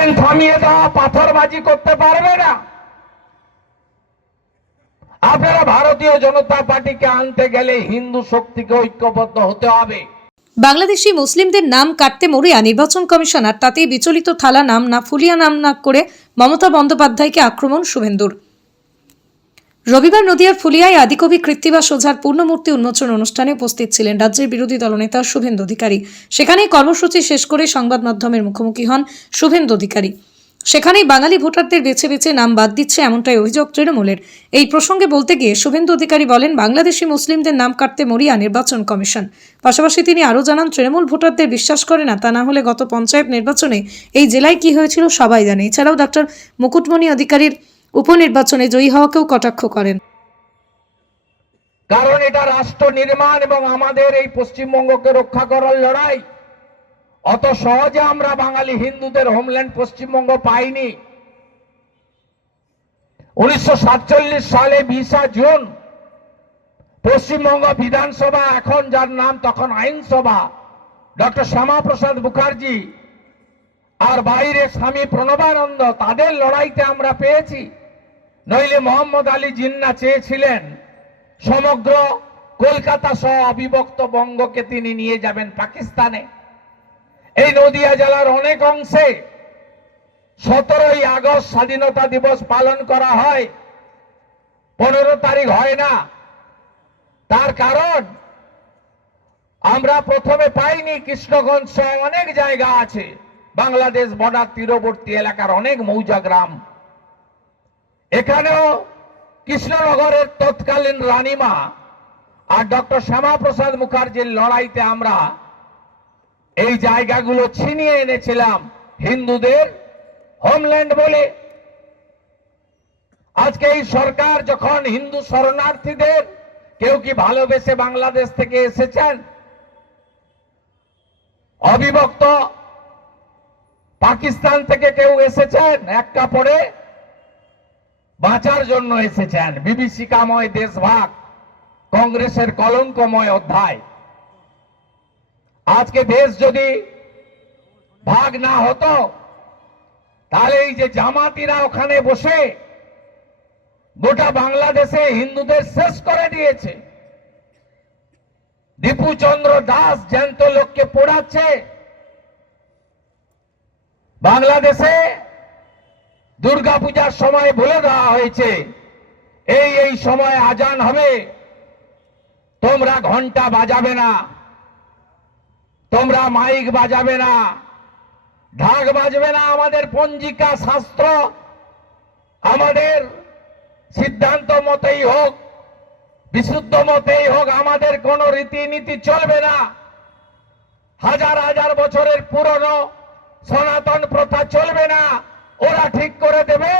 Train থামিয়ে দেওয়া পাথরবাজি করতে পারবে না। আপনারা ভারতীয় জনতা পার্টিকে আনতে গেলে হিন্দু শক্তিকে ঐক্যবদ্ধ হতে হবে। বাংলাদেশি মুসলিমদের নাম কাটতে মরিয়া নির্বাচন কমিশনার, তাতেই বিচলিত থালা নাম না ফুলিয়া নাম না করে মমতা বন্দ্যোপাধ্যায়কে আক্রমণ শুভেন্দুর। রবিবার নদিয়ার ফুলিয়ায় আদিকবি কৃত্তিবাস ওঝার পূর্ণমূর্তি উন্মোচন অনুষ্ঠানে উপস্থিত ছিলেন রাজ্যের বিরোধী দলনেতা শুভেন্দু অধিকারী। সেখানেই কর্মসূচি শেষ করে সংবাদ মাধ্যমের মুখোমুখি হন শুভেন্দু অধিকারী। সেখানেই বাঙালি ভোটারদের বেছে বেছে নাম বাদ দিচ্ছে, এমনটাই অভিযোগ তৃণমূলের। এই প্রসঙ্গে বলতে গিয়ে শুভেন্দু অধিকারী বলেন, বাংলাদেশি মুসলিমদের নাম কাটতে মরিয়া নির্বাচন কমিশন। পাশাপাশি তিনি আরও জানান, তৃণমূল ভোটারদের বিশ্বাস করে না, তা না হলে গত পঞ্চায়েত নির্বাচনে এই জেলায় কি হয়েছিল সবাই জানে। এছাড়াও ডক্টর মুকুটমণি অধিকারীর উপনির্বাচনে জয়ী হওয়াকেও কটাক্ষ করেন। কারণ এটা রাষ্ট্র নির্মাণ এবং আমাদের এই পশ্চিমবঙ্গকে রক্ষা করার লড়াই। অত সহজে আমরা বাঙালি হিন্দুদের হোমল্যান্ড পশ্চিমবঙ্গ পাইনি। 1947 সালে 20 জুন পশ্চিমবঙ্গ বিধানসভা, এখন যার নাম তখন আইনসভা, ডক্টর শ্যামাপ্রসাদ মুখার্জি আর বাইরে স্বামী প্রণবানন্দ, তাদের লড়াইতে আমরা পেয়েছি। নইলে মোহাম্মদ আলী জিন্নাহ চেয়েছিলেন সমগ্র কলকাতা সহ অবিভক্ত বঙ্গকে তিনি নিয়ে যাবেন পাকিস্তানে। এই নদিয়া জেলার অনেক অংশে 17ই আগস্ট স্বাধীনতা দিবস পালন করা হয়, 15 তারিখ হয় না। তার কারণ আমরা প্রথমে পাইনি কৃষ্ণগঞ্জ সহ অনেক জায়গা আছে, বাংলাদেশ বর্ডার তীরবর্তী এলাকার অনেক মৌজা গ্রাম। এখানেও কৃষ্ণনগরের তৎকালীন রানীমা আর ডক্টর শ্যামাপ্রসাদ মুখার্জির লড়াইতে আমরা এই জায়গাগুলো ছিনিয়ে এনেছিলাম হিন্দুদের হোমল্যান্ড বলে। আজকে এই সরকার যখন হিন্দু শরণার্থীদের, কেউ কি ভালোবেসে বাংলাদেশ থেকে এসেছেন? অবিভক্ত পাকিস্তান থেকে কেউ এসেছেন? এক কাপড়ে বাঁচার জন্য এসেছেন। বিভীষিকাময় দেশভাগ, কংগ্রেসের কলঙ্কময় অধ্যায়। আজকে দেশ যদি ভাগ না হতো, তাহলে এই যে জামাতিরা ওখানে বসে গোটা বাংলাদেশে হিন্দুদের শেষ করে দিয়েছে। দীপু চন্দ্র দাস জ্যান্ত লোককে পোড়াচ্ছে। বাংলাদেশে দুর্গাপূজার সময় বলে দেওয়া হয়েছে এই সময় আজান হবে, তোমরা ঘন্টা বাজাবে না, তোমরা মাইক বাজাবে না, ঢাক বাজবে না। আমাদের পঞ্জিকা শাস্ত্র, আমাদের সিদ্ধান্ত মতেই হোক, বিশুদ্ধ মতেই হোক, আমাদের কোন রীতিনীতি চলবে না। হাজার হাজার বছরের পুরনো সনাতন প্রথা চলবে না। ওরা ঠিক করে দেবে।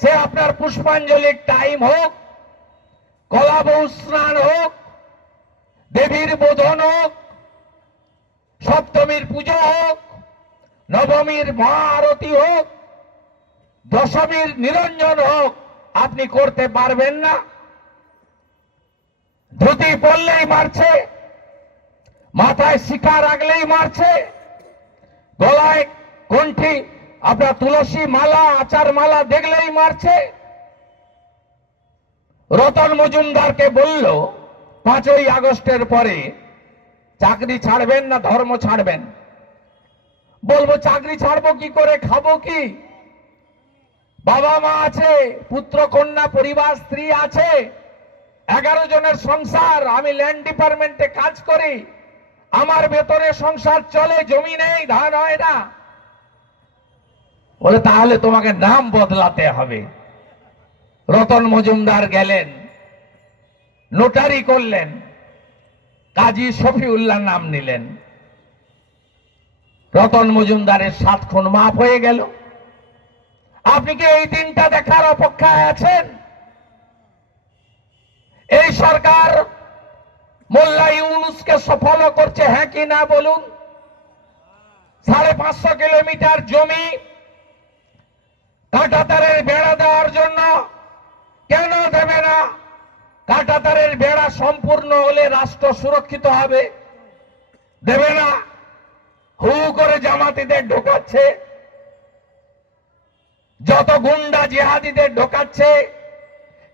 সে আপনার পুষ্পাঞ্জলির টাইম হোক, কলাবউ স্নান হোক, দেবীর বোধন হোক, সপ্তমীর পুজো হোক, নবমীর মহা আরতি হোক, দশমীর নিরঞ্জন হোক, আপনি করতে পারবেন না। ধুতি পরলেই মারছে, মাথায় শিখা রাখলেই মারছে, গলায় কণ্ঠি আপনার তুলসী মালা, আচার মালা দেখলেই মারছে। রতন মজুমদারকে বলল 5ই আগস্টের পরে চাকরি ছাড়বেন না ধর্ম ছাড়বেন? বলবো চাকরি ছাড়বো কি করে, খাবো কি? বাবা মা আছে, পুত্র কন্যা পরিবার, স্ত্রী আছে, 11 জনের সংসার। আমি ল্যান্ড ডিপার্টমেন্টে কাজ করি, আমার বেতনে সংসার চলে, জমি নেই, ধান হয় না। বলে তাহলে তোমাকে নাম বদলাতে হবে। রতন মজুমদার গেলেন, নোটারি করলেন, কাজী শফিউল্লাহ নাম নিলেন। রতন মজুমদারের 7 খুন মাফ হয়ে গেল। আপনি কি এই দিনটা দেখার অপেক্ষায় আছেন? এই সরকার মোল্লা ইউনুসকে সফল করছে, হ্যাঁ কি না বলুন? 550 কিলোমিটার জমি কাঁটাতারের বেড়া দেওয়ার জন্য কেন দেবে না? কাঁটাতারের বেড়া সম্পূর্ণ হলে রাষ্ট্র সুরক্ষিত হবে, দেবে না। হু করে জামাতিদের ঢোকাচ্ছে, যত গুন্ডা জিহাদিদের ঢোকাচ্ছে।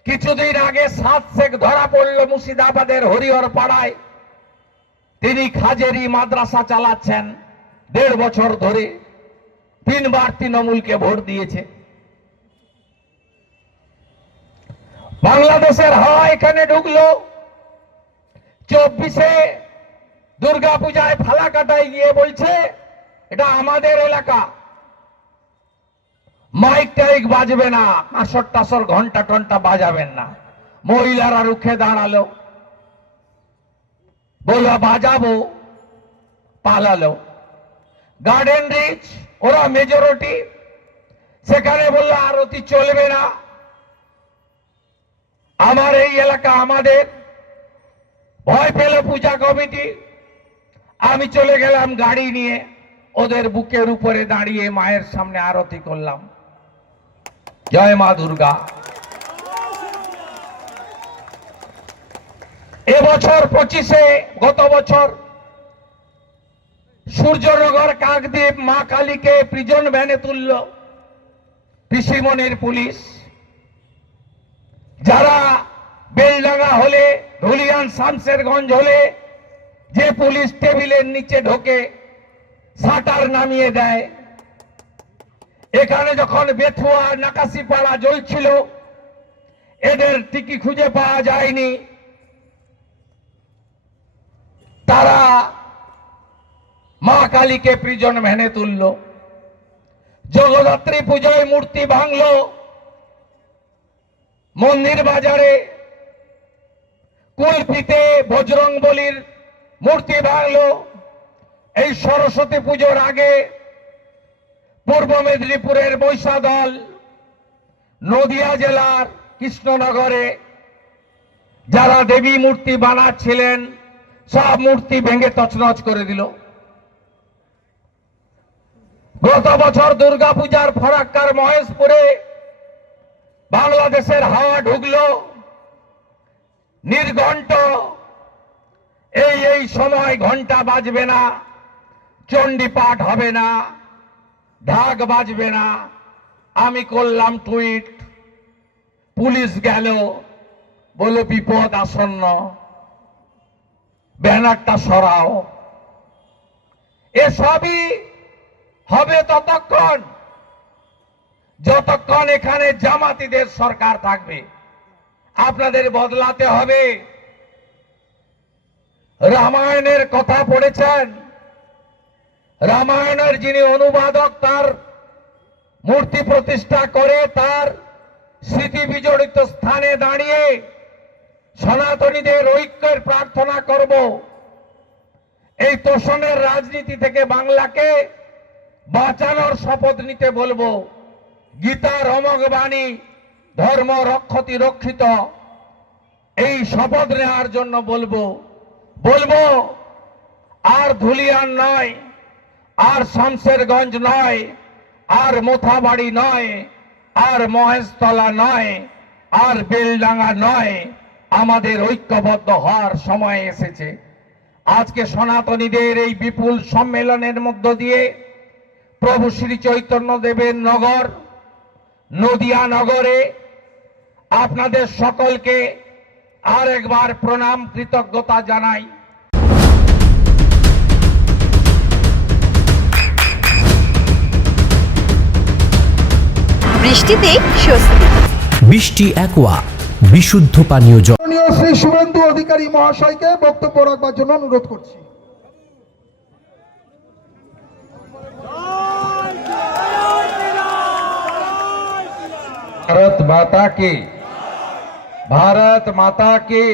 কিছুদিন আগে 7 শেখ ধরা পড়ল মুর্শিদাবাদের হরিহর পাড়ায়। তিনি খাজেরি মাদ্রাসা চালাচ্ছেন 1.5 বছর ধরে, 3 বার তৃণমূলকে ভোট দিয়েছে। বাংলাদেশের হাওয়া এখানে ঢুকলো। 24-এ দুর্গাপূজায় ফালাকাটায় গিয়ে বলছে এটা আমাদের এলাকা, মাইক টাইক বাজবে না, আসর টাসর ঘন্টা টন্টা বাজাবেন না। মহিলারা রুখে দাঁড়ালো, বললো বাজাবো, পালালো। গার্ডেন রিচ ওরা মেজরিটি, সেখানে বললো আরতি চলবে না, আমার এই এলাকা আমাদের। ভয় পেল পূজা কমিটি। আমি চলে গেলাম গাড়ি নিয়ে, ওদের বুকের উপরে দাঁড়িয়ে মায়ের সামনে আরতি করলাম, জয় মা দুর্গা। এবছর 25-এ গত বছর সূর্যনগর কাকদ্বীপ মা কালীকে প্রিজন ভ্যানে তুলল পিসিমনির পুলিশ। যারা বেলডাঙ্গা হলে, ধুলিয়ান শামশেরগঞ্জ হলে যে পুলিশ টেবিলের নিচে ঢোকে, শাটার নামিয়ে দেয়, এখানে যখন বেথুয়া নাকাশিপাড়া জ্বলছিল, এদের টিকি খুঁজে পাওয়া যায়নি, তারা মা কালীকে প্রিজন ভ্যানে তুলল। জগদ্ধাত্রী পুজোয় মূর্তি ভাঙল, মন্দির বাজারে কুলপিতে বজরংবলীর মূর্তি ভাঙল। এই সরস্বতী পুজোর আগে পূর্ব মেদিনীপুরের বৈশা দল নদিয়া জেলার কৃষ্ণনগরে যারা দেবী মূর্তি বানাচ্ছিলেন সব মূর্তি ভেঙে তছনছ করে দিল। গত বছর দুর্গাপূজার ফরাক্কার মহেশপুরে বাংলাদেশের হাওয়া ঢুকলো নির্ঘণ্ট। এই সময় ঘন্টা বাজবে না, চণ্ডী পাঠ হবে না, ঢাক বাজবে না। আমি করলাম টুইট, পুলিশ গেল, বলল বিপদ আসন্ন, ব্যানারটা সরাও। এসবই হবে ততক্ষণ যতক্ষণ এখানে জামাতিদের সরকার থাকবে। আপনাদের বদলাতে হবে। রামায়ণের কথা পড়েছেন, রামায়ণের যিনি অনুবাদক তার মূর্তি প্রতিষ্ঠা করে তার স্মৃতি বিজড়িত স্থানে দাঁড়িয়ে সনাতনীদের ঐক্যের প্রার্থনা করব। এই তোষণের রাজনীতি থেকে বাংলাকে বাঁচানোর শপথ নিতে বলবো। গীতার অমোঘ বাণী ধর্ম রক্ষতি রক্ষিত, এই শপথ নেওয়ার জন্য বলবো। আর ধুলিয়ান নয়, আর শামশেরগঞ্জ নয়, আর মোথাবাড়ি নয়, আর মহেশতলা নয়, আর বেলডাঙ্গা নয়। আমাদের ঐক্যবদ্ধ হওয়ার সময় এসেছে। আজকে সনাতনীদের এই বিপুল সম্মেলনের মধ্য দিয়ে প্রভু শ্রী চৈতন্য দেবের নগর নদিয়া নগরে আপনাদের সকলকে আরেকবার প্রণাম কৃতজ্ঞতা জানাই। বৃষ্টিতে স্বস্তি। বৃষ্টি অ্যাকোয়া বিশুদ্ধ পানীয় জল। শ্রী শুভেন্দু অধিকারী মহাশয়কে বক্তব্য রাখবার জন্য অনুরোধ করছি। भारत माता की, भारत माता की,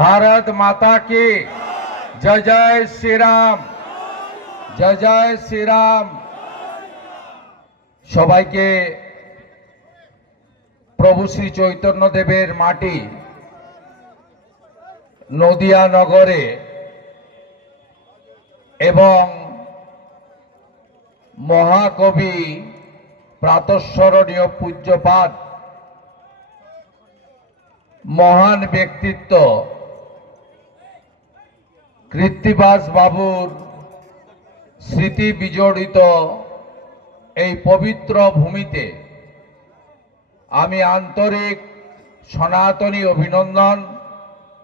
भारत माता की जय जय श्री राम, जय जय श्री राम। সবাইকে প্রভু শ্রী চৈতন্য দেবের মাটি নদিয়া নগরে এবং মহাকবি প্রাতঃস্মরণীয় পূজ্যপাদ মহান ব্যক্তিত্ব কৃত্তিবাস বাবুর স্মৃতি বিজড়িত এই পবিত্র ভূমিতে আমি আন্তরিক সনাতনী অভিনন্দন,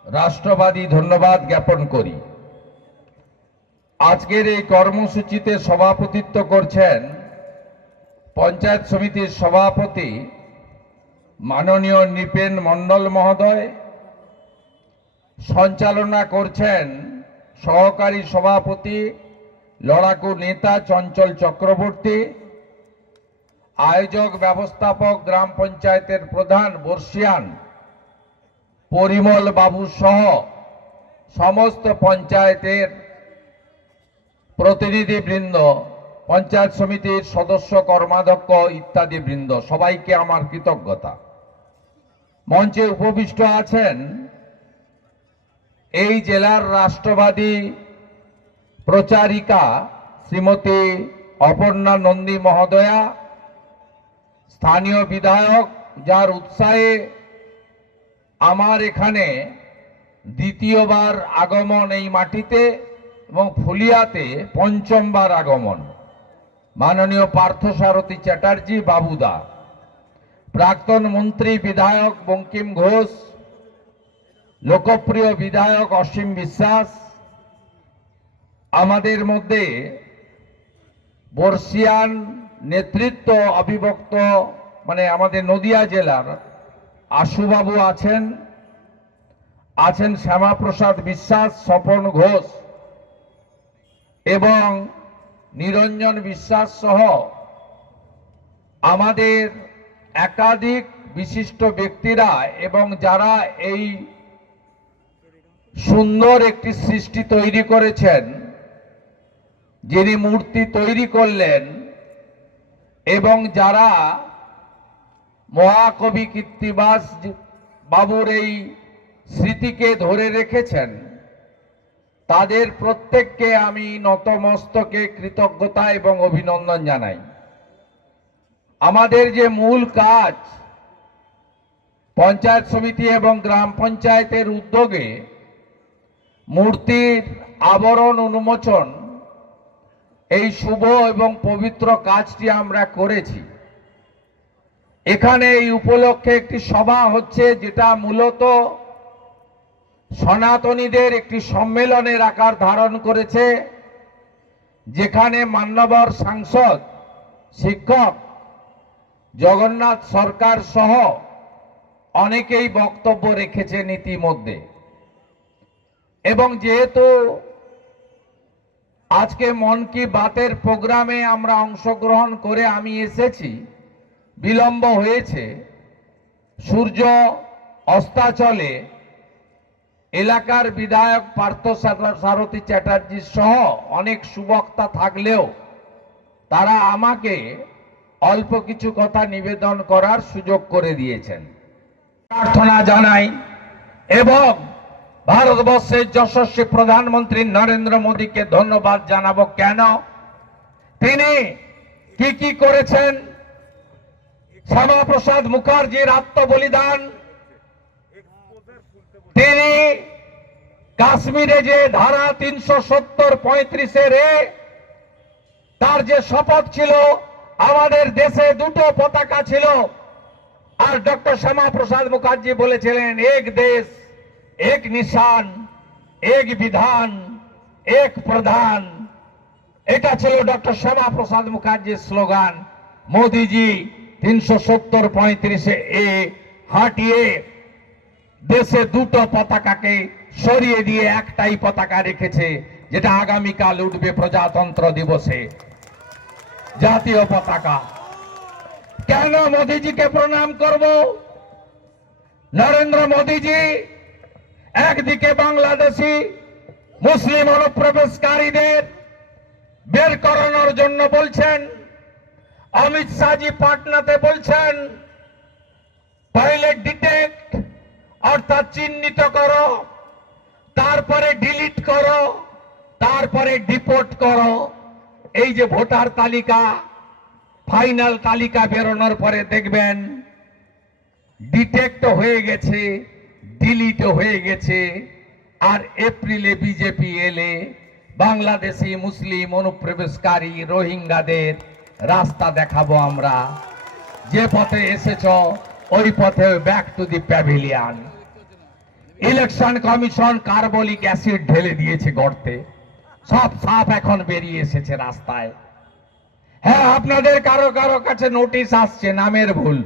রাষ্ট্রবাদী ধন্যবাদ জ্ঞাপন করি। আজকের এই কর্মসূচিতে সভাপতিত্ব করছেন পঞ্চায়েত সমিতির সভাপতি মাননীয় নৃপেন মণ্ডল মহোদয়, সঞ্চালনা করছেন সহকারী সভাপতি লড়াকু নেতা চঞ্চল চক্রবর্তী, আয়োজক ব্যবস্থাপক গ্রাম পঞ্চায়েতের প্রধান বর্ষিয়ান পরিমল বাবু সহ সমস্ত পঞ্চায়েতের প্রতিনিধিবৃন্দ, পঞ্চায়েত সমিতির সদস্য কর্মাধ্যক্ষ ইত্যাদি বৃন্দ, সবাইকে আমার কৃতজ্ঞতা। মঞ্চে উপবিষ্ট আছেন এই জেলার রাষ্ট্রবাদী প্রচারিকা শ্রীমতী অপর্ণা নন্দী মহোদয়া, স্থানীয় বিধায়ক যার উৎসাহে আমার এখানে দ্বিতীয়বার আগমন এই মাটিতে এবং ফুলিয়াতে পঞ্চমবার আগমন, মাননীয় পার্থসারথী চ্যাটার্জি বাবুদা, প্রাক্তন মন্ত্রী বিধায়ক বঙ্কিম ঘোষ, লোকপ্রিয় বিধায়ক অসীম বিশ্বাস, আমাদের মধ্যে বর্ষিয়ান নেতৃত্ব অবিভক্ত মানে আমাদের নদিয়া জেলার আশুবাবু আছেন, আছেন শ্যামাপ্রসাদ বিশ্বাস, স্বপন ঘোষ এবং নিরঞ্জন বিশ্বাস সহ আমাদের একাধিক বিশিষ্ট ব্যক্তিরা এবং যারা এই সুন্দর একটি সৃষ্টি তৈরি করেছেন, যিনি মূর্তি তৈরি করলেন এবং যারা মহাকবি কীর্তিবাস বাবুর এই স্মৃতিকে ধরে রেখেছেন, তাদের প্রত্যেককে আমি নতমস্তকে কৃতজ্ঞতা এবং অভিনন্দন জানাই। আমাদের যে মূল কাজ পঞ্চায়েত সমিতি এবং গ্রাম পঞ্চায়েতের উদ্যোগে মূর্তির আবরণ উন্মোচন, এই শুভ এবং পবিত্র কাজটি আমরা করেছি। এখানে এই উপলক্ষে একটি সভা হচ্ছে, যেটা মূলত সনাতনীদের একটি সম্মেলনের আকার ধারণ করেছে, যেখানে মান্যবর সাংসদ, শিক্ষক, জগন্নাথ সরকার সহ অনেকেই বক্তব্য রেখেছেন ইতিমধ্যে। এবং যেহেতু আজকে মন কি বাতের প্রোগ্রামে আমরা অংশগ্রহণ করে আমি এসেছি, বিলম্ব হয়েছে, সূর্য অস্তাচলে এলাকার বিধায়ক পার্থসারথী চ্যাটার্জি সহ অনেক সুবক্তা থাকলেও তারা আমাকে অল্প কিছু কথা নিবেদন করার সুযোগ করে দিয়েছেন। প্রার্থনা জানাই এবং ভারতবর্ষের যশস্বী প্রধানমন্ত্রী নরেন্দ্র মোদীকে ধন্যবাদ জানাবো। কেন? তিনি কি করেছেন, শ্যামাপ্রসাদ মুখার্জির আত্মবলিদান, তিনি কাশ্মীরে যে ধারা 370-35 তার যে শপথ ছিল, আমাদের দেশে দুটো পতাকা ছিল, আর ডক্টর শ্যামাপ্রসাদ মুখার্জি বলেছিলেন এক দেশ এক নিশান, এক বিধান, এক প্রধান। এটা ছিল ডক্টর শ্যামাপ্রসাদ মুখার্জির স্লোগান। মোদিজি 370-35 হাটিয়ে দেশে দুটো পতাকাকে সরিয়ে দিয়ে একটাই পতাকা রেখেছে, যেটা আগামীকাল উঠবে প্রজাতন্ত্র দিবসে, জাতীয় পতাকা। কেন মোদিজিকে প্রণাম করব? নরেন্দ্র মোদিজি একদিকে বাংলাদেশি মুসলিম অনুপ্রবেশকারীদের বের করানোর জন্য বলছেন, অমিত শাহজি পাটনাতে বলছেন পহলে ডিটেক্ট অর্থাৎ চিহ্নিত করো, তারপরে ডিলিট করো, তারপরে ডিপোর্ট করো। এই যে ভোটার তালিকা, ফাইনাল তালিকা বেরোনোর পরে দেখবেন ডিটেক্ট হয়ে গেছে, ডিলিট হয়ে গেছে। আর এপ্রিলে বিজেপি এলে বাংলাদেশি মুসলিম অনুপ্রবেশকারী রোহিঙ্গাদের রাস্তা দেখাবো আমরা। যে পথে এসেছ ওই পথে back to the pavilion. Election commission carbolic acid ঢেলে দিয়েছে গর্তে, সব সাপ এখন বেরিয়ে এসেছে রাস্তায়। হ্যাঁ, আপনাদের কারো কারো কাছে নোটিশ আসছে, নামের ভুল।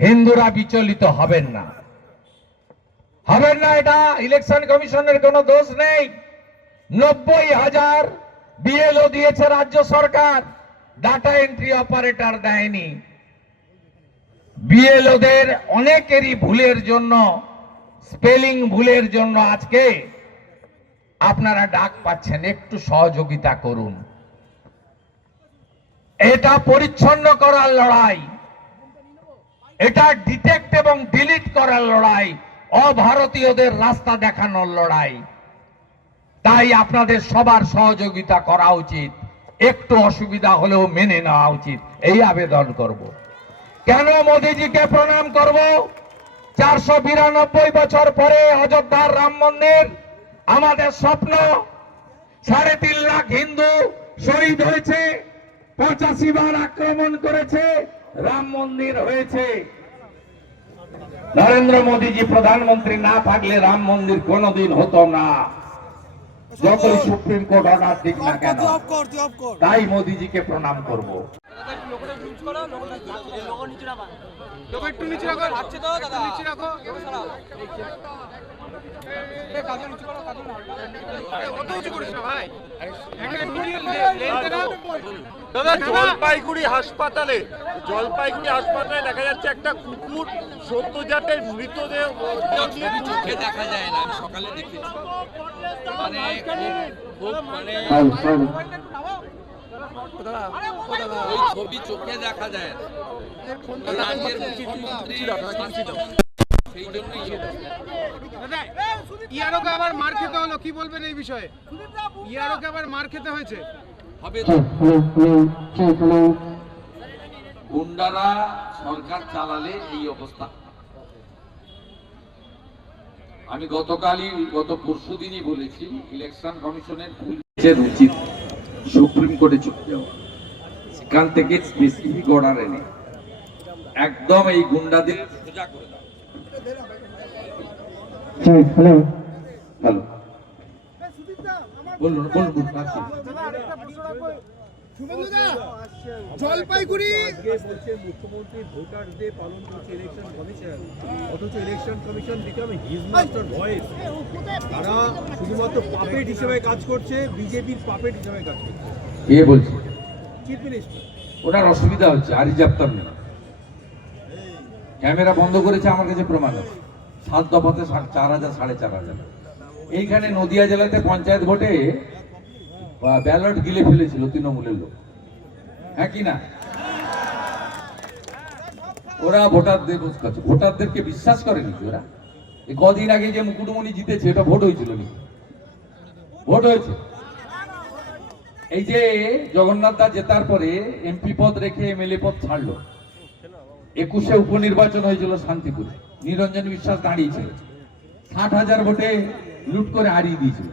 হিন্দুরা বিচলিত হবেন না, হবেন না, এটা ইলেকশন কমিশনের কোনো দোষ নেই। 90,000 বিএলও দিয়েছে রাজ্য সরকার, ডাটা এন্ট্রি অপারেটর দেয়নি। বিএলওদের অনেকেরই ভুলের জন্য, স্পেলিং ভুলের জন্য আজকে আপনারা ডাক পাচ্ছেন। একটু সহযোগিতা করুন। এটা পরিচ্ছন্ন করার লড়াই, এটা ডিটেক্ট এবং ডিলিট করার লড়াই, অভারতীয়দের রাস্তা দেখানোর লড়াই। তাই আপনাদের সবার সহযোগিতা করা উচিত, একটু অসুবিধা হলেও মেনে নেওয়া উচিত, এই আবেদন করব। কেন মোদিজিকে প্রণাম করব? 492 বছর পরে অযোধ্যার রাম মন্দির আমাদের স্বপ্ন। 3.5 লাখ হিন্দু শহীদ হয়েছে, 85 বার আক্রমণ করেছে, রাম মন্দির হয়েছে। নরেন্দ্র মোদীজি প্রধানমন্ত্রী না থাকলে রাম মন্দির কোনোদিন হতো না, যতই সুপ্রিম কোর্ট অর্ডার দিক না কেন। তাই মোদীজিকে প্রণাম করব। জলপাইগুড়ি হাসপাতালে দেখা যাচ্ছে একটা কুকুর সদ্যজাতের মৃতদেহ চোখে দেখা যায় না, সকালে দেখেছি। ওই ছবি চোখে দেখা যায় না। রাজ্যের মুখ্যমন্ত্রী সেই জন্যই ইয়ারোকে আবার মার খেতে হলো, কি বলবেন এই বিষয়ে? ইয়ারোকে আবার মার খেতে হয়েছে। হবে গুন্ডারা সরকার চালালে এই অবস্থা। আমি গত পরশুদিনই বলেছি, ইলেকশন কমিশনের উচিত সুপ্রিম কোর্টে চলে যাওয়া, সেখান থেকে স্পেসিফিক অর্ডার এনে একদম এই গুন্ডাদের সোজা করে দাও। হ্যালো, বলুন। জলপাইগুড়ি মুখ্যমন্ত্রী ভোটার ডে পালন করছে ইলেকশন কমিশন, অথচ election commission become his master voice. তারা শুধুমাত্র পাপেট হিসেবে কাজ করছে, বিজেপির পাপেট হিসেবে কাজ করছে। কে বলছে? Chief minister. ওনার অসুবিধা হচ্ছে, আরই জানতাম না। ক্যামেরা বন্ধ করেছে, আমার কাছে প্রমাণ আছে। 7 দফাতে 4,000 4,500। এইখানে নদিয়া জেলাতে পঞ্চায়েত ভোটে ব্যালট গিলে ফেলেছিল তৃণমূলের লোক, হ্যাঁ কি না? ওরা ভোটারদেরকে বিশ্বাস করেনি। ওরা কদিন আগে যে মুকুটমণি জিতেছে, এটা ভোট হয়েছিল নাকি? ভোট হয়েছে। এই যে জগন্নাথ দা জেতার পরে এমপি পদ রেখে এমএলএ পদ ছাড়লো। 21-এ উপনির্বাচন হয়েছিল শান্তিপুরে, নিরঞ্জন বিশ্বাস দাঁড়িয়েছিল, 60,000 ভোটে লুট করে হারিয়ে দিয়েছিল।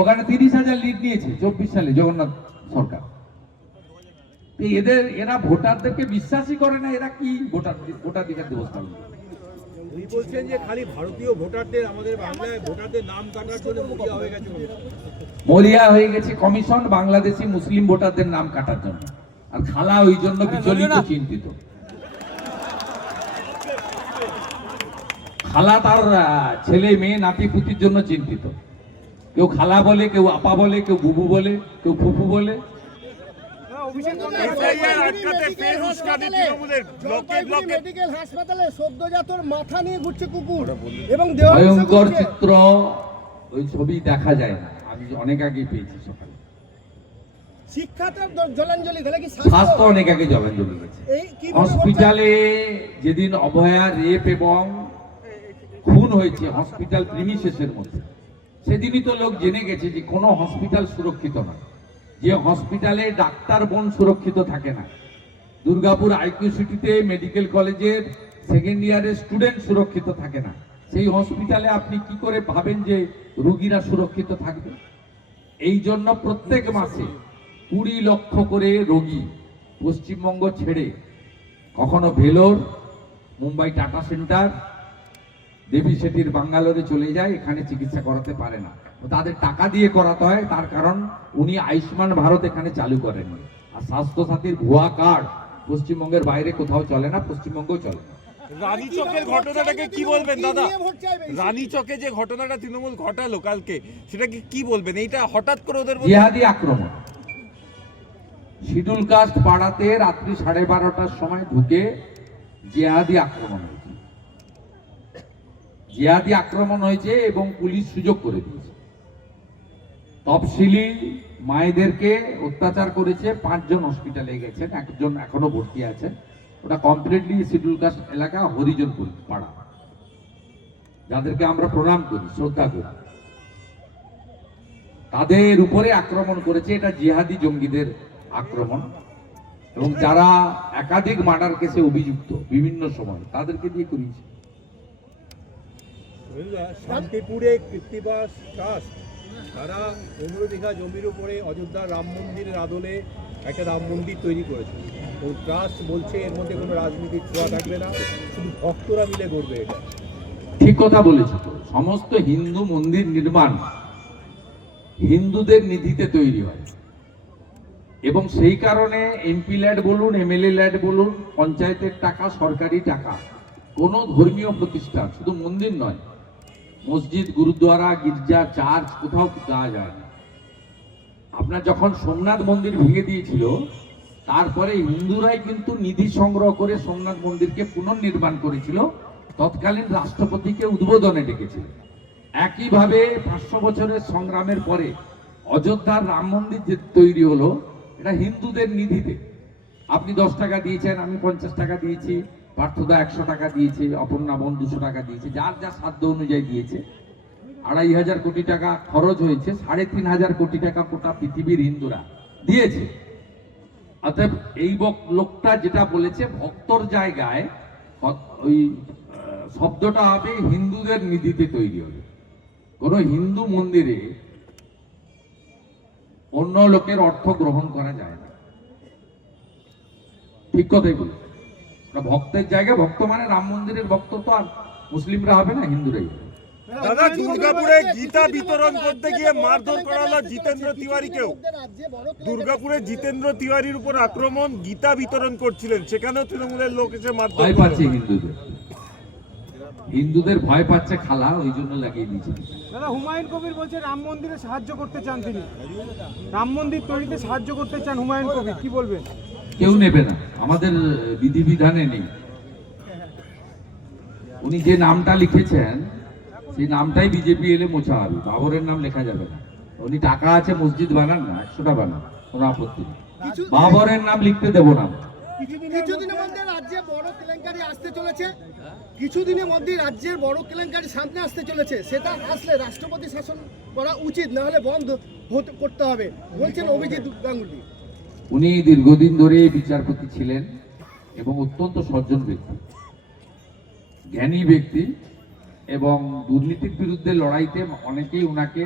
ওখানে 30,000 লিড নিয়েছে 24 সালে জগন্নাথ সরকার। এরা ভোটারদেরকে বিশ্বাসই করে না। এরা কি ভোটাধিকার দিবস পালন করে? উনি বলছেন যে খালি ভারতীয় ভোটারদের, আমাদের বাংলায় ভোটারদের নাম কাটার জন্য মরিয়া হয়ে গেছে কমিশন বাংলাদেশি মুসলিম ভোটারদের নাম কাটার জন্য। আর খালা ওই জন্য বিচলিত, চিন্তিত। খালা তার ছেলে মেয়ে নাতি পুতির জন্য চিন্তিত। কেউ খালা বলে, কেউ আপা বলে, কেউ বুবু বলে, কেউ ফুফু বলে। ভয়ঙ্কর চিত্র, ওই ছবি দেখা যায় না। আমি অনেক আগে পেয়েছি সকালে। স্বাস্থ্য অনেক আগে জলাঞ্জলি গেছে। হসপিটালে যেদিন অভয়া রেপ এবং খুন হয়েছে হসপিটাল প্রিমিসেসের মধ্যে, সেদিনই তো লোক জেনে গেছে যে কোনো হসপিটাল সুরক্ষিত না। যে হসপিটালে ডাক্তার বোন সুরক্ষিত থাকে না, দুর্গাপুর আইকিউ সিটিতে মেডিকেল কলেজের সেকেন্ড ইয়ারের স্টুডেন্ট সুরক্ষিত থাকে না, সেই হসপিটালে আপনি কি করে ভাবেন যে রোগীরা সুরক্ষিত থাকবে? এই জন্য প্রত্যেক মাসে 20 লক্ষ করে রোগী পশ্চিমবঙ্গ ছেড়ে কখনো ভেলোর, মুম্বাই টাটা সেন্টার, দেবী সেটির বাঙ্গালোরে চলে যায়, এখানে চিকিৎসা করাতে পারে না, তাদের টাকা দিয়ে করাতে হয়। তার কারণ উনি আয়ুষ্মান ভারত এখানে চালু করেননি, আর স্বাস্থ্যসাথীর ভুয়া কার্ড পশ্চিমবঙ্গের বাইরে কোথাও চলে না, পশ্চিমবঙ্গেও চলে না। রানীচকের ঘটনাটাকে কি বলবেন দাদা? রানীচকে যে ঘটনাটা তৃণমূল ঘটালো কালকে, সেটাকে কি বলবেন? এইটা হঠাৎ করে ওদের মধ্যে জিহাদি আক্রমণ, শিডিউল কাস্ট পাড়াতে রাত্রি 12:30টার সময় ঢুকে জিহাদি আক্রমণ হয়েছে। জিহাদি আক্রমণ হয়েছে এবং পুলিশ সুযোগ করে দিয়েছে। তফসিলি মায়েদেরকে অত্যাচার করেছে, 5 জন হসপিটালে গেছেন, 1 জন এখনো ভর্তি আছেন। ওটা কমপ্লিটলি শিডিউল কাস্ট এলাকা, হরিজন পাড়া, যাদেরকে আমরা প্রণাম করি, শ্রদ্ধা করি, তাদের উপরে আক্রমণ করেছে। এটা জিহাদি জঙ্গিদের আক্রমণ, এবং যারা একাধিক মার্ডার কেসে অভিযুক্ত বিভিন্ন সময়, তাদেরকে দিয়ে করিয়েছে। শান্তিপুরে কৃত্তিবাস ট্রাস্ট তারা 15 বিঘা জমির উপরে অযোধ্যার রাম মন্দিরের আদলে একটা রাম মন্দির তৈরি করেছে। ও ট্রাস্ট বলছে এর মধ্যে কোনো রাজনীতির ছোঁয়া থাকবে না, শুধু ভক্তরা মিলে করবে এটা। ঠিক কথা বলেছে তো। সমস্ত হিন্দু মন্দির নির্মাণ হিন্দুদের নিধিতে তৈরি হয়, এবং সেই কারণে এমপি ল্যাড বলুন, এমএলএ ল্যাড বলুন, পঞ্চায়েতের টাকা, সরকারি টাকা, কোনো ধর্মীয় প্রতিষ্ঠান, শুধু মন্দির নয়, মসজিদ, গুরুদ্বারা, গির্জা, চার্চ, কোথাও দেওয়া যায় না। আপনার যখন সোমনাথ মন্দির ভেঙে দিয়েছিল, তারপরে হিন্দুরাই কিন্তু নিধি সংগ্রহ করে সোমনাথ মন্দিরকে পুনর্নির্মাণ করেছিল, তৎকালীন রাষ্ট্রপতিকে উদ্বোধনে ডেকেছিল। একইভাবে 500 বছরের সংগ্রামের পরে অযোধ্যার রাম মন্দির যে তৈরি হলো, এটা হিন্দুদের নিধিতে। আপনি 10 টাকা দিয়েছেন, আমি 50 টাকা দিয়েছি, পার্থদা 100 টাকা দিয়েছে, অপর্ণা বোন 200 টাকা দিয়েছে, যার যা সাধ্য অনুযায়ী দিয়েছে। 2500 কোটি টাকা খরচ হয়েছে, 3500 কোটি টাকা গোটা পৃথিবীর হিন্দুরা দিয়েছে। অতএব এই লোকটা যেটা বলেছে, ভক্তর জায়গায় ওই শব্দটা হবে হিন্দুদের নিধিতে তৈরি হবে। কোন হিন্দু মন্দিরে অন্য লোকের অর্থ গ্রহণ করা যায় না। ঠিক কথাই বলছে। ভক্তের জায়গায়, ভক্ত মানে রাম মন্দিরের ভক্ত তো আর মুসলিমরা হবে না, হিন্দুরাই হবে। দাদা, দুর্গাপুরে গীতা বিতরণ করতে গিয়ে মারধর করা হলো জিতেন্দ্র তিওয়ারিকেও। দুর্গাপুরে জিতেন্দ্র তিওয়ারির উপর আক্রমণ, গীতা বিতরণ করছিলেন, সেখানেও তৃণমূলের লোক এসে মারধর ভয় পাচ্ছে হিন্দুদের ভয় পাচ্ছে খালা, ওই জন্য লাগিয়ে দিয়েছে। দাদা, হুমায়ুন কবির বলছে রাম মন্দিরে সাহায্য করতে চান, তিনি রাম মন্দির তৈরিতে সাহায্য করতে চান হুমায়ুন কবির, কি বলবেন? কেউ নেবে না, আমাদের বিধিবিধানে নেই। উনি যে নামটা লিখেছেন, সেই নামটাই বিজেপি এলে মোছা হবে, বাবরের নাম লেখা যাবে না। উনি টাকা আছে, মসজিদ বানান না, 100টা বানান, কোনো আপত্তি নেই। বাবরের নাম লিখতে দেবো না। কিছুদিনের মধ্যে রাজ্যে বড় কেলেঙ্কারি আসতে চলেছে, কিছুদিনের মধ্যে রাজ্যের বড় কেলেঙ্কারি সামনে আসতে চলেছে। সেটা আসলে রাষ্ট্রপতি শাসন করা উচিত, না হলে বন্ধ করতে হবে বলছেন অভিজিৎ গাঙ্গুলি। উনি দীর্ঘদিন ধরে বিচারপতি ছিলেন এবং অত্যন্ত সজ্জন ব্যক্তি, জ্ঞানী ব্যক্তি, এবং দুর্নীতির বিরুদ্ধে লড়াইতে অনেকেই ওনাকে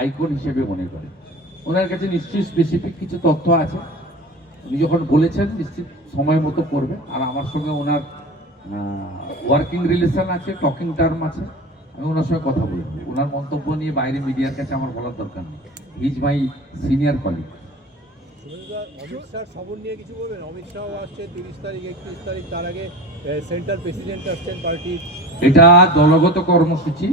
আইকন হিসেবে মনে করে। ওনার কাছে নিশ্চয়ই স্পেসিফিক কিছু তথ্য আছে, উনি যখন বলেছেন নিশ্চিত সময় মতো করবে। আর আমার সঙ্গে ওনার ওয়ার্কিং রিলেশন আছে, টকিং টার্ম আছে, আমি ওনার সঙ্গে কথা বলবো। ওনার মন্তব্য নিয়ে বাইরে মিডিয়ার কাছে আমার বলার দরকার নেই, he is my senior colleague. Amit Shah খবর নিয়ে কিছু বলবেন? অমিত শাহ আসছে 30 তারিখ, 31 তারিখ, তার আগে সেন্ট্রাল প্রেসিডেন্ট আসছেন পার্টির। এটা দলগত কর্মসূচি,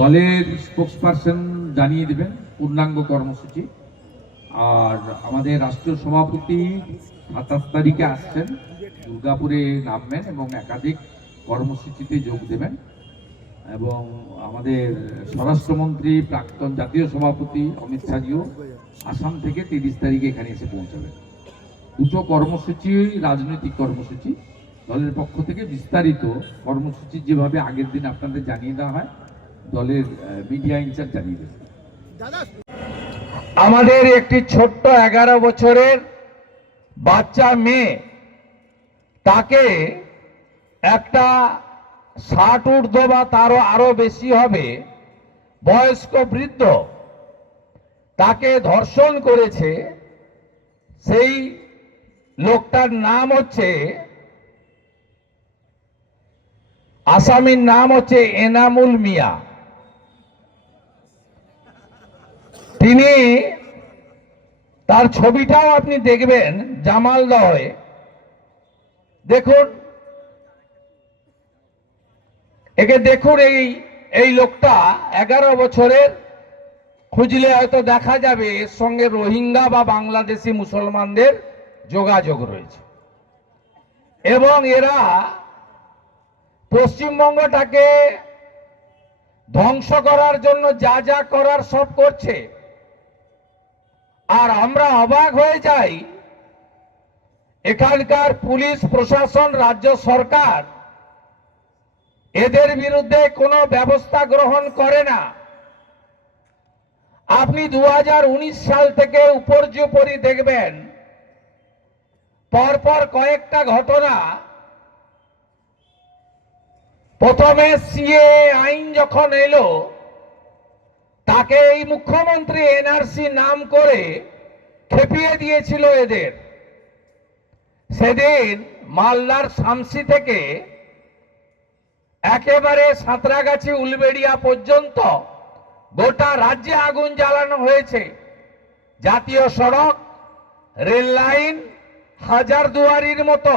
দলের স্পোক্সপারসন জানিয়ে দেবেন পূর্ণাঙ্গ কর্মসূচি। আর আমাদের রাষ্ট্রীয় সভাপতি 27 তারিখে আসছেন, দুর্গাপুরে নামবেন এবং একাধিক কর্মসূচিতে যোগ দেবেন। এবং আমাদের স্বরাষ্ট্রমন্ত্রী, প্রাক্তন জাতীয় সভাপতি অমিত শাহজিও আসাম থেকে 30 তারিখে এখানে এসে পৌঁছাবেন। দুটো কর্মসূচি রাজনৈতিক কর্মসূচি, দলের পক্ষ থেকে বিস্তারিত কর্মসূচি যেভাবে আগের দিন আপনাদের জানিয়ে দেওয়া হয়, দলের মিডিয়া ইনচার্জ জানিয়ে দেবেন। আমাদের একটি ছোট্ট 11 বছরের বাচ্চা মেয়ে, তাকে একটা 60 ঊর্ধ্ব বা তারও আরো বেশি হবে বয়স্ক বৃদ্ধ, তাকে ধর্ষণ করেছে। সেই লোকটার নাম হচ্ছে, আসামির নাম হচ্ছে এনামুল মিয়া। তিনি, তার ছবিটাও আপনি দেখবেন জামালদহে। দেখুন, একে দেখুন। এই লোকটা 11 বছরের, খুঁজলে হয়তো দেখা যাবে এর সঙ্গে রোহিঙ্গা বা বাংলাদেশি মুসলমানদের যোগাযোগ রয়েছে, এবং এরা পশ্চিমবঙ্গটাকে ধ্বংস করার জন্য যা যা করার সব করছে। আর আমরা অবাক হয়ে যাই, এখানকার পুলিশ প্রশাসন, রাজ্য সরকার এদের বিরুদ্ধে কোনো ব্যবস্থা গ্রহণ করে না। আপনি 2019 সাল থেকে উপর্যুপরি দেখবেন পরপর কয়েকটা ঘটনা। প্রথমে সিএ আইন যখন এলো, তাকে এই মুখ্যমন্ত্রী এনআরসি নাম করে খেপিয়ে দিয়েছিল এদের। সেদিন মালদার শামসি থেকে একেবারে সাঁতরাগাছি উলবেড়িয়া পর্যন্ত গোটা রাজ্যে আগুন জ্বালানো হয়েছে। জাতীয় সড়ক, রেল লাইন, হাজারদুয়ারির মতো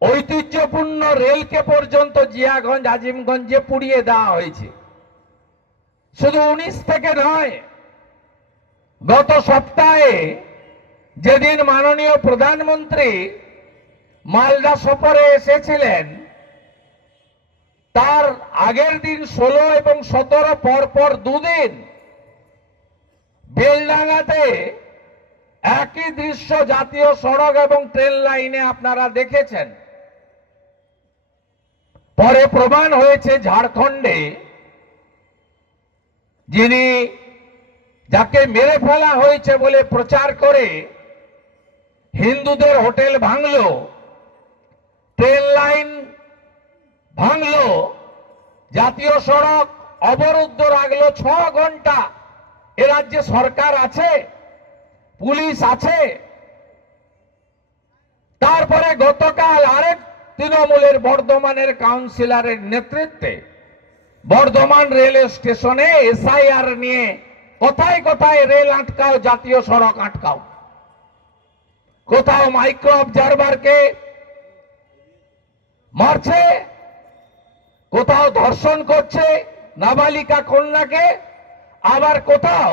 ঐতিহ্যপূর্ণ রেলকে পর্যন্ত জিয়াগঞ্জ, আজিমগঞ্জে পুড়িয়ে দেওয়া হয়েছে। শুধু 19 থেকে নয়, গত সপ্তাহে যেদিন মাননীয় প্রধানমন্ত্রী মালদা সফরে এসেছিলেন, তার আগের দিন 16 এবং 17 পরপর দুদিন বেলডাঙ্গাতে একই দৃশ্য জাতীয় সড়ক এবং ট্রেন লাইনে আপনারা দেখেছেন। পরে প্রমাণ হয়েছে ঝাড়খণ্ডে যিনি, যাকে মেরে ফেলা হয়েছে বলে প্রচার করে হিন্দুদের হোটেল ভাঙলো, ট্রেন লাইন ভাঙলো, জাতীয় সড়ক অবরুদ্ধ রাখলো 6 ঘন্টা। এ রাজ্যে সরকার আছে, পুলিশ আছে। তারপরে গতকাল আরেক তৃণমূলের বর্ধমানের কাউন্সিলরের নেতৃত্বে বর্ধমান রেল স্টেশনে এসআইআর নিয়ে কোথায় কোথায় রেল আটকাও, জাতীয় সড়ক আটকাও, কোথাও মাইক্রো অবজারভারকে মারছে, কোথাও ধর্ষণ করছে নাবালিকা কন্যাকে, আবার কোথাও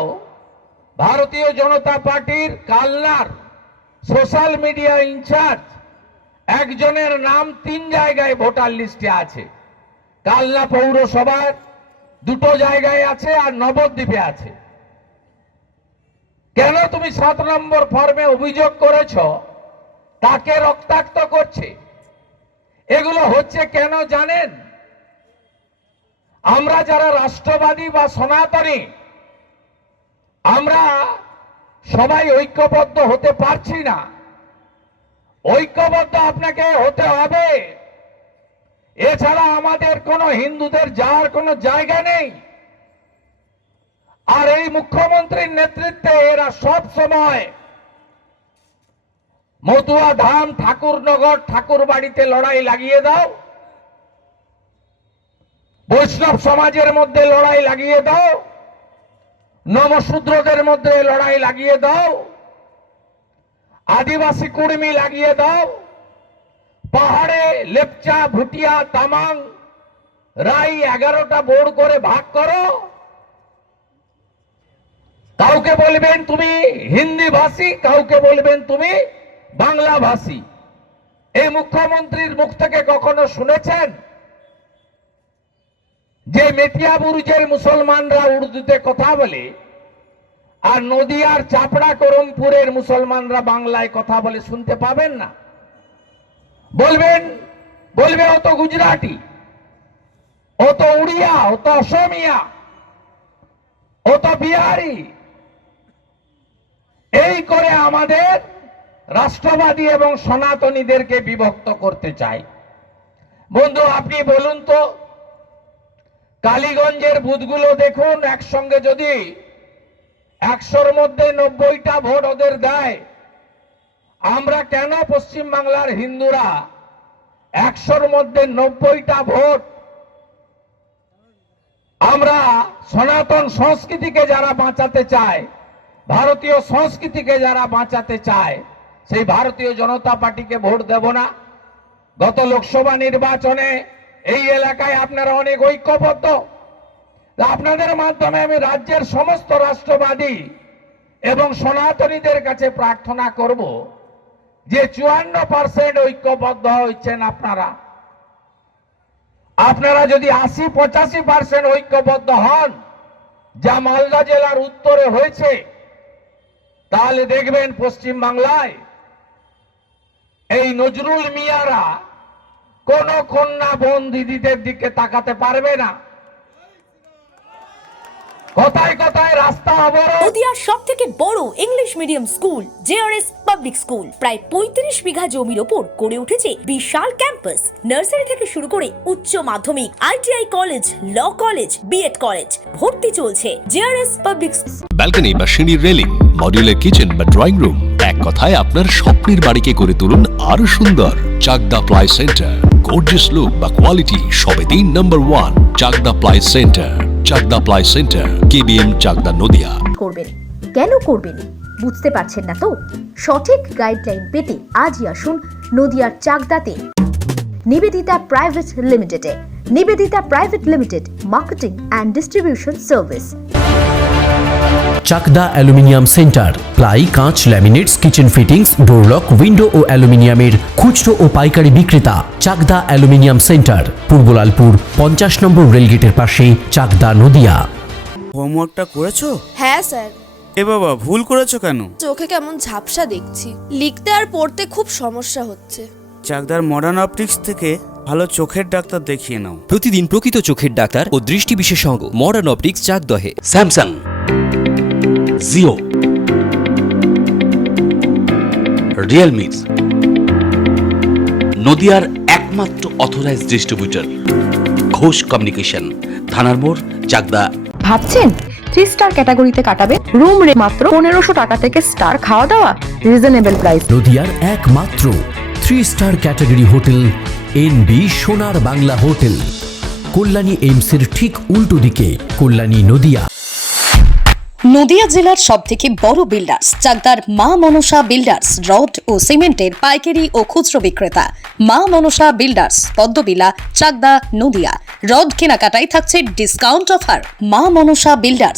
ভারতীয় জনতা পার্টির কালনার সোশ্যাল মিডিয়া ইনচার্জ একজনের নাম 3 জায়গায় ভোটার লিস্টে আছে। কালনা পৌরসভার 2 জায়গায় আছে, আর নবদ্বীপে আছে। কেন তুমি 7 নম্বর ফর্মে অভিযোগ করেছ, তাকে রক্তাক্ত করছে? এগুলো হচ্ছে কেন জানেন? আমরা যারা রাষ্ট্রবাদী বা সনাতনী, আমরা সবাই ঐক্যবদ্ধ হতে পারছি না। ঐক্যবদ্ধ আপনাকে হতে হবে, এছাড়া আমাদের কোনো হিন্দুদের যাওয়ার কোনো জায়গা নেই। আর এই মুখ্যমন্ত্রীর নেতৃত্বে এরা সব সময় মতুয়া ধাম, ঠাকুরনগর, ঠাকুর বাড়িতে লড়াই লাগিয়ে দাও, বৈষ্ণব সমাজের মধ্যে লড়াই লাগিয়ে দাও, নমশূদ্রদের মধ্যে লড়াই লাগিয়ে দাও, আদিবাসী কুর্মী লাগিয়ে দাও, পাহাড়ে লেপচা, ভুটিয়া, তামাং, রাই 11টা বোর্ড করে ভাগ করো। কাউকে বলবেন তুমি হিন্দি ভাষী, কাউকে বলবেন তুমি বাংলা ভাষী। এই মুখ্যমন্ত্রীর মুখ থেকে কখনো শুনেছেন যে মেটিয়া বুরুজের মুসলমানরা উর্দুতে কথা বলে, আর নদিয়ার চাপড়া করমপুরের মুসলমানরা বাংলায় কথা বলে? শুনতে পাবেন না। বলবে ও তো গুজরাটি, ও তো উড়িয়া, ও তো অসমিয়া, ও তো বিহারি। এই করে আমাদের রাষ্ট্রবাদী এবং সনাতনীদেরকে বিভক্ত করতে চায়। বন্ধু আপনি বলুন তো, কালীগঞ্জের বুথগুলো দেখুন, একসঙ্গে যদি 100-র মধ্যে 90টা ভোট ওদের দেয়, আমরা কেন পশ্চিমবাংলার হিন্দুরা 100-র মধ্যে 90টা ভোট আমরা সনাতন সংস্কৃতিকে যারা বাঁচাতে চায়, ভারতীয় সংস্কৃতিকে যারা বাঁচাতে চায়, সেই ভারতীয় জনতা পার্টিকে ভোট দেব না? গত লোকসভা নির্বাচনে এই এলাকায় আপনারা অনেক ঐক্যবদ্ধ। আপনাদের মাধ্যমে আমি রাজ্যের সমস্ত রাষ্ট্রবাদী এবং সনাতনীদের কাছে প্রার্থনা করব যে 54% ঐক্যবদ্ধ হয়েছেন আপনারা। আপনারা যদি 80-85% ঐক্যবদ্ধ হন, যা মালদা জেলার উত্তরে হয়েছে, তাহলে দেখবেন পশ্চিমবাংলায় এই নজরুল মিয়ারা কোন কন্যা বোন দিদিদের দিকে তাকাতে পারবে না। কথায় কথায় রাস্তা অবরোধ। নদিয়ার সব থেকে বড় English medium school JRS public school প্রায় 35 বিঘা জমির ওপর গড়ে উঠেছে বিশাল ক্যাম্পাস। নার্সারি থেকে শুরু করে উচ্চ মাধ্যমিক, ITI college, law college, BEd college, ভর্তি চলছে জেআরএস পাবলিক। ব্যালকনি বা সিঁড়ির রেলিং, মডিউলার কিচেন বা ড্রয়িং রুম, এক কথায় আপনার স্বপ্নের বাড়িকে করে তুলুন আরো সুন্দর। Chakdah ply centre, gorgeous look বা কোয়ালিটি সবে 3 number 1 Chakdah ply centre. Chakdah ply centre, KBM, Chakdah, Nadia. করবেন কেন করবেন বুঝতে পারছেন না তো? সঠিক গাইডলাইন পেতে আজই আসুন নদিয়ার চাকদাতে নিবেদিতা প্রাইভেট লিমিটেডে। Nivedita private limited, marketing and distribution service. Chakdaha aluminium centre, ply, কাঁচ, laminates, kitchen fittings, door lock, window ও অ্যালুমিনিয়ামের খুচরো ও পাইকারি বিক্রেতা। চাকদা অ্যালুমিনিয়াম সেন্টার, পূর্বলালপুর 50 নম্বর রেলগেটের পাশে, চাকদা, নদিয়া। হোমওয়ার্কটা করেছো? হ্যাঁ স্যার। এ বাবা, ভুল করেছো কেন? চোখে কেমন ঝাপসা দেখছি, লিখতে আর পড়তে খুব সমস্যা হচ্ছে। চাকদার মডার্ন অপটিক্স থেকে ভালো চোখের ডাক্তার দেখিয়ে নাও। প্রতিদিন প্রকৃত চোখের ডাক্তার ও দৃষ্টি বিশেষজ্ঞ মডার্ন অপটিক্স, চাকদহে। স্যামসাং, জিও, রিয়েলমি, নদিয়ার একমাত্র অথরাইজড ডিস্ট্রিবিউটর ঘোষ কমিউনিকেশন, থানার মোড়, চাকদা। ভাবছেন 3 স্টার ক্যাটাগরিতে কাটাবেন? রুম রে মাত্র 1500 টাকা থেকে স্টার, খাওয়া দাওয়া রিজনেবল প্রাইস। নদিয়ার একমাত্র 3 স্টার ক্যাটাগরি হোটেল এনবি সোনার বাংলা হোটেল, কল্যাণী এইমসের ঠিক উল্টো দিকে, কল্যাণী, নদিয়া। নদিয়া জেলার সব থেকে বড় বিল্ডার্স চাকদার মা মনসা বিল্ডার্স, রড ও সিমেন্টের পাইকারি ও খুচরো বিক্রেতা। মা মনসা বিল্ডার্স, পদ্মবিলা, চাকদা, নদিয়া। রড কেনাকাটায় থাকছে ডিসকাউন্ট অফার। মা মনসা বিল্ডার্স।